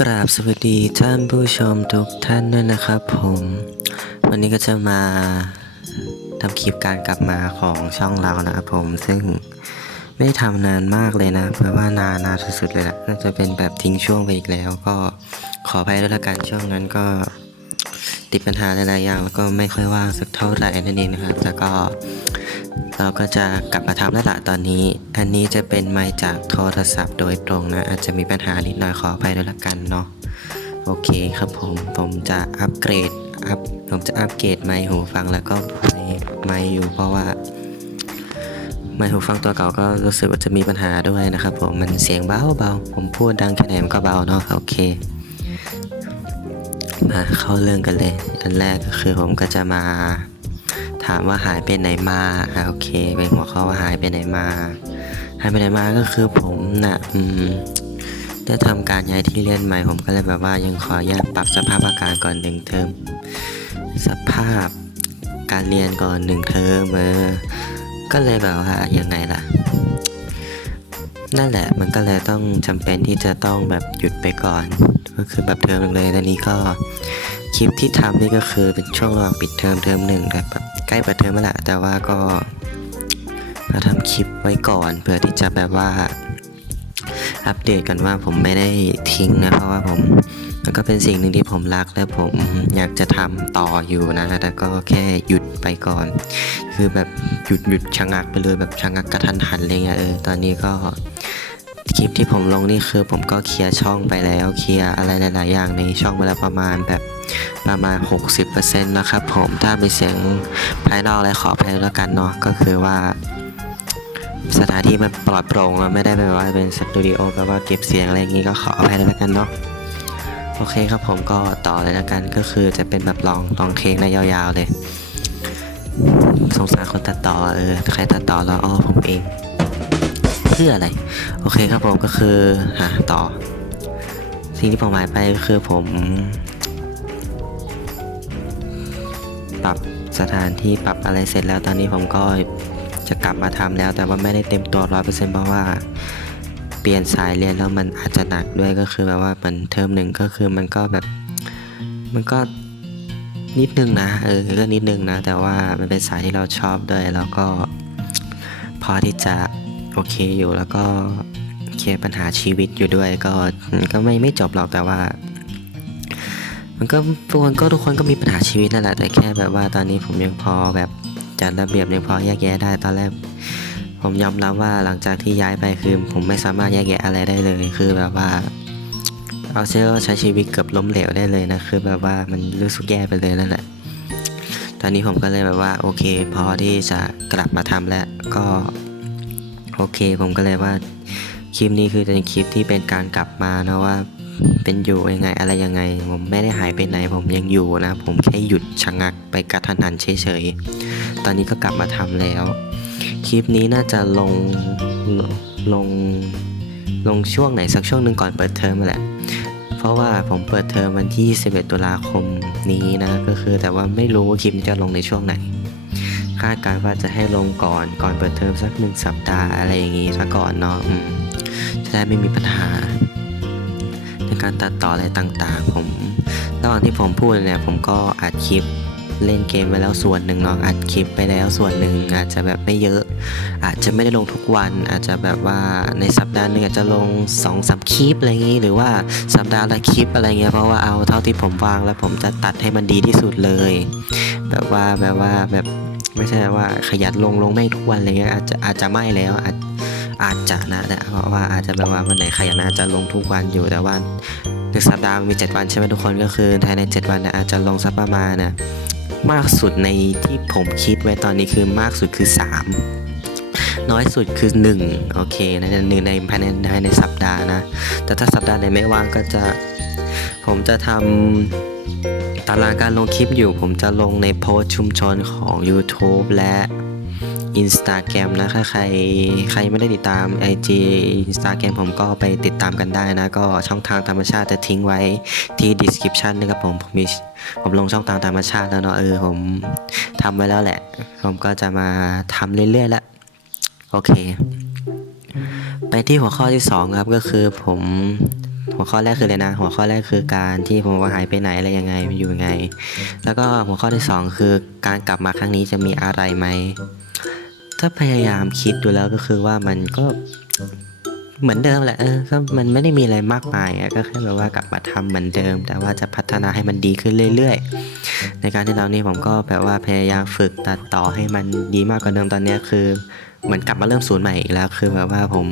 กราบสวัสดีท่านผู้ชมทุกท่านด้วยนะครับผม วันนี้ก็จะมาทำคลิปการกลับมาของช่องเรานะครับผมซึ่งไม่ได้ทำนานมากเลยนะ เพราะว่านานนานสุดๆเลยนะน่าจะเป็นแบบทิ้งช่วงไปอีกแล้ว ก็ขออภัยด้วยละกันช่วงนั้นก็ติดปัญหาหลายๆอย่างแล้วก็ไม่ค่อยว่างสักเท่าไหร่นั่นเองนะครับแต่ก็ เราก็จะกลับมาทำแล้วละตอนนี้ อันนี้จะเป็นไมค์จากโทรศัพท์โดยตรงนะ อาจจะมีปัญหานิดหน่อยขออภัยด้วยละกันเนาะโอเคครับผมผมจะอัปเกรดอัพผมจะอัปเกรดไมค์หูฟังแล้วก็ไมค์ไมค์อยู่เพราะว่าไมค์หูฟังตัวเก่าก็รู้สึกว่าจะมีปัญหาด้วยนะครับผมมันเสียงเบาเบาผมพูดดังแค่ไหนมันก็เบาเนาะโอเคมาเข้าเรื่องกันเลย อันแรกก็คือผมก็จะมา ถามว่าหายไปไหนมาโอเคเป็นหัวข้อว่าหายไปไหนมา หายไปไหนมาก็คือผมนะ่ะอืมได้ทำการย้ายที่เรียนใหม่ผมก็เลยแบบว่ายังขออนุญาตปรับสภาพอากาศก่อนหนึ่งเทอมสภาพการเรียนก่อนหนึ่งเทอมเออก็เลยแบบว่ายังไงล่ะ นั่นแหละมันก็เลยต้องจำเป็นที่จะต้องแบบหยุดไปก่อน ก็คือแบบเทอมหนึ่งเลยตอนนี้ก็ คลิปที่ทำนี่ก็คือเป็นช่วงระหว่างปิดเทอมเทอมหนึ่งแบบแบบใกล้เปิดเทอมแล้วแหละแต่ว่าก็มาทำคลิปไว้ก่อนเพื่อที่จะแบบว่าอัปเดตกันว่าผมไม่ได้ทิ้งนะเพราะว่าผมมันก็เป็นสิ่งหนึ่งที่ผมรักและผมอยากจะทำต่ออยู่นะแต่ก็แค่หยุดไปก่อน คือแบบหยุดหยุดชะงักไปเลยแบบชะงักกระทันหันอะไรเงี้ยเออตอนนี้ก็ คลิปที่ผมลงนี่คือผมก็เคลียร์ช่องไปแล้วเคลียร์อะไรหลายๆอย่างในช่องไปแล้วประมาณแบบประมาณ 60%นะครับผมถ้ามีเสียงภายนอกอะไรขอภัยแล้วกันเนาะก็คือว่าสถานที่มันปลอดโปร่งอะไม่ได้แบบว่าเป็นสตูดิโอแบบว่าเก็บเสียงอะไรอย่างงี้ก็ขออภัยแล้วกันเนาะโอเคครับผมก็ต่อเลยแล้วกันก็คือจะเป็นแบบลองลองเทคได้ยาวๆเลย สงสารคนตัดต่อเออใครตัดต่อแล้วอ๋อผมเอง เพื่ออะไร โอเคครับผมก็คืออะต่อ สิ่งที่ผมหมายไปก็คือผม ปรับสถานที่ปรับอะไรเสร็จแล้วตอนนี้ผมก็จะกลับมาทำแล้ว แต่ว่าไม่ได้เต็มตัวร้อยเปอร์เซ็นต์เพราะว่าเปลี่ยนสายเรียนแล้วมันอาจจะหนักด้วยก็คือแบบว่ามันเทอมหนึ่งก็คือมันก็แบบ มันก็นิดนึงนะเออก็นิดนึงนะ แต่ว่ามันเป็นสายที่เราชอบด้วยแล้วก็พอที่จะ โอเคอยู่แล้วก็เคลียร์ปัญหาชีวิตอยู่ด้วยก็ก็ไม่ไม่จบหรอกแต่ว่า มันก็ทุกคนก็ทุกคนก็มีปัญหาชีวิตนั่นแหละแต่แค่แบบว่าตอนนี้ผมยังพอแบบจัดระเบียบยังพอแยกแยะได้ตอนแรกผมยอมรับว่าหลังจากที่ย้ายไปคือผมไม่สามารถแยกแยะอะไรได้เลย คือแบบว่า เอาเชื่อใช้ชีวิตเกือบล้มเหลวได้เลยนะคือแบบว่ามันรู้สึกแย่ไปเลยนั่นแหละ ตอนนี้ผมก็เลยแบบว่าโอเค พอที่จะกลับมาทำแล้วก็ โอเคผมก็เลยว่าคลิปนี้คือเป็นคลิปที่เป็นการกลับมานะว่าเป็นอยู่ยังไงอะไรยังไง ผมไม่ได้หายไปไหนผมยังอยู่นะ ผมแค่หยุดชะงักไปกระทันหันเฉยๆ ตอนนี้ก็กลับมาทำแล้ว คลิปนี้น่าจะลงลงลงช่วงไหนสักช่วงหนึ่งก่อนเปิดเทอมแหละเพราะว่าผมเปิดเทอมวันที่ 11 ตุลาคมนี้นะ ก็คือแต่ว่าไม่รู้ว่าคลิปนี้จะลงในช่วงไหน คาดการณ์ว่าจะให้ลงก่อนก่อนเปิดเทอมสักหนึ่งสัปดาห์อะไรอย่างงี้ซะก่อนเนาะจะได้ไม่มีปัญหา ในการตัดต่ออะไรต่างๆ ผมระหว่างที่ผมพูดเนี่ยผมก็อัดคลิปเล่นเกมไปแล้วส่วนหนึ่งเนาะอัดคลิปไปแล้วส่วนหนึ่งอาจจะแบบไม่เยอะ อาจจะไม่ได้ลงทุกวัน อาจจะแบบว่าในสัปดาห์หนึ่งอาจจะลง2อสคลิปอะไรอย่างงี้ หรือว่าสัปดาห์ละคลิปอะไรเงี้ยเพราะว่าเอาเท่าที่ผมวางแล้วผมจะตัดให้มันดีที่สุดเลย แบบว่าแบบว่าแบบ ไม่ใช่ว่าขยันลงลงไม่ทุกวันอะไรเงี้ยอาจจะอาจจะไม่แล้วอาจอาจจะนะแต่เพราะว่าอาจจะแบบว่าวันไหนขยันอาจจะลงทุกวันอยู่แต่ว่าหนึ่งสัปดาห์มี 7 วันใช่ไหมทุกคนก็คือภายใน 7 วันนี่ยอาจจะลงสักประมาณนะมากสุดในที่ผมคิดไว้ตอนนี้คือมากสุดคือ 3 น้อยสุดคือ 1 โอเคในหนึ่งในภายในภายในสัปดาห์นะ แต่ถ้าสัปดาห์ไหนไม่ว่างก็จะ ผมจะทำ ตารางการลงคลิปอยู่ผมจะลงในโพสชุมชนของ YouTube และ Instagram นะถ้าใครใครไม่ได้ติดตาม IG Instagram ผมก็ไปติดตามกันได้นะ ก็ช่องทางธรรมชาติจะทิ้งไว้ที่ description นะครับผมผมมีผมลงช่องทางธรรมชาติแล้วเนาะเออผมทำไว้แล้วแหละ ผมก็จะมาทำเรื่อยๆแล้วโอเค ไปที่หัวข้อที่ 2 ครับก็คือผม หัวข้อแรกคืออะไรนะ หัวข้อแรกคือการที่ผมว่าหายไปไหนอะไรยังไงมันอยู่ยังไง แล้วก็หัวข้อที่สองคือการกลับมาครั้งนี้จะมีอะไรไหมถ้าพยายามคิดดูแล้วก็คือว่ามันก็เหมือนเดิมแหละเออก็มันไม่ได้มีอะไรมากมายอะก็แค่แบบว่ากลับมาทำเหมือนเดิม แต่ว่าจะพัฒนาให้มันดีขึ้นเรื่อยๆ ในการที่เรานี่ผมก็แบบว่าพยายามฝึกตัดต่อให้มันดีมากกว่าเดิมตอนนี้คือ เหมือนกลับมาเริ่มศูนย์ใหม่อีกแล้วคือแบบว่าผม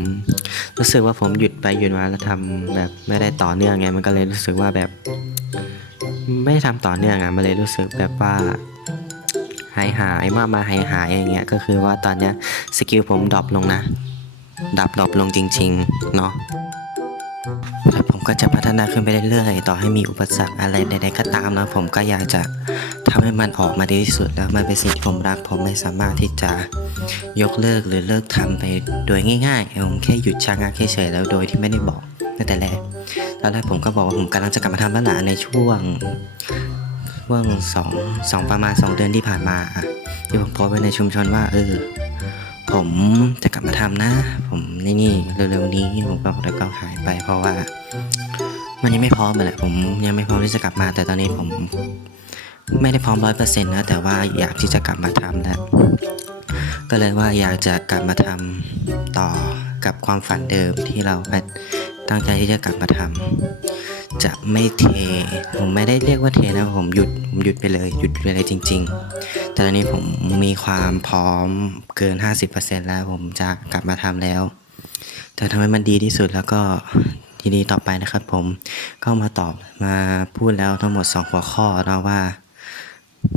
รู้สึกว่าผมหยุดไปหยุดมาแล้วทำแบบไม่ได้ต่อเนื่องไงมันก็เลยรู้สึกว่าแบบ ไม่ได้ทำต่อเนื่องอะมันเลยรู้สึกแบบว่าหายหายมามาหายหายอย่างเงี้ยก็คือว่าตอนเนี้ยสกิลผมดรอปลงนะดรอปดรอปลงจริง ๆ เนาะ ก็จะพัฒนาขึ้นไปเรื่อยๆ ต่อให้มีอุปสรรคอะไรใดๆก็ตามนะ ผมก็อยากจะทำให้มันออกมาดีที่สุดแล้วมันเป็นสิ่งที่ผมรัก ผมไม่สามารถที่จะยกเลิกหรือเลิกทำไปโดยง่ายๆผมแค่หยุดชะงักเฉยๆแล้วโดยที่ไม่ได้บอกตั้งแต่แรกตอนแรกผมก็บอกว่าผมกำลังจะกลับมาทำแล้วล่ะในช่วงช่วงสองสองประมาณสองเดือนที่ผ่านมาที่ผมโพสไว้ในชุมชนว่าเออผมจะกลับมาทำนะ ผมนี่นี่เร็วๆนี้ผมก็แล้วก็หายไปเพราะว่า มันยังไม่พร้อมเลยแหละผมยังไม่พร้อมที่จะกลับมา แต่ตอนนี้ผมไม่ได้พร้อมร้อยเปอร์เซ็นต์นะ แต่ว่าอยากที่จะกลับมาทำแล้วก็เลยว่าอยากจะกลับมาทำต่อกับความฝันเดิมที่เราตั้งใจที่จะกลับมาทำจะไม่เท ผมไม่ได้เรียกว่าเทนะผมหยุดผมหยุดไปเลยหยุดไปเลยจริง ๆ แต่ตอนนี้ผมมีความพร้อมเกิน 50%แล้วผมจะกลับมาทำแล้วแต่ทำให้มันดีที่สุดแล้วก็ ทีนี้ต่อไปนะครับ ผมก็มาตอบมาพูดแล้วทั้งหมด 2 หัวข้อเนาะว่า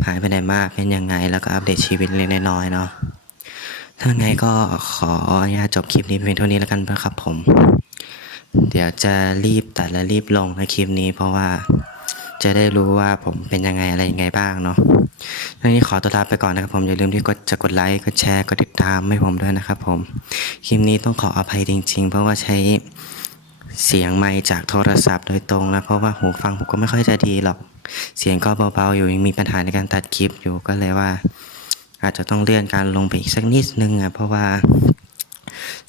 หายไปไหนมากเป็นยังไง แล้วก็อัปเดตชีวิตเล็กน้อยเนาะถ้าไงก็ขออนุญาตจบคลิปนี้เพียงเท่านี้แล้วกันนะครับ ผม เดี๋ยวจะรีบตัดและรีบลงในคลิปนี้ เพราะว่าจะได้รู้ว่าผมเป็นยังไงอะไรยังไงบ้างเนาะทีนี้ขอตัวลาไปก่อนนะครับผม อย่าลืมที่กดจะกดไลค์ กดแชร์ กดติดตามให้ผมด้วยนะครับผม คลิปนี้ต้องขออภัยจริง ๆ เพราะว่าใช้ เสียงไมค์จากโทรศัพท์โดยตรงนะเพราะว่าหูฟังผมก็ไม่ค่อยจะดีหรอก เสียงก็เบาๆอยู่ยังมีปัญหาในการตัดคลิปอยู่ก็เลยว่า อาจจะต้องเลื่อนการลงไปอีกสักนิดนึงอะเพราะว่า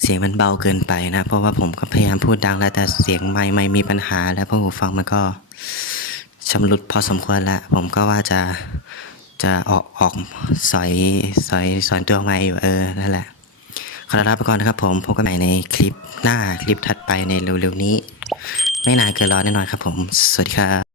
เสียงมันเบาเกินไปนะ เพราะว่าผมก็พยายามพูดดังแล้วแต่เสียงไม่ไม่มีปัญหา แล้วเพราะหูฟังมันก็ชำรุดพอสมควรแล้วผมก็ว่าจะจะออกออกสอยสอยสอยตัวใหม่อยู่เออนั่นแหละ ขอลาไปก่อนนะครับผมพบกันใหม่ในคลิปหน้าคลิปถัดไปในเร็วๆนี้ ไม่นานเกินรอแน่นอนครับผม สวัสดีครับ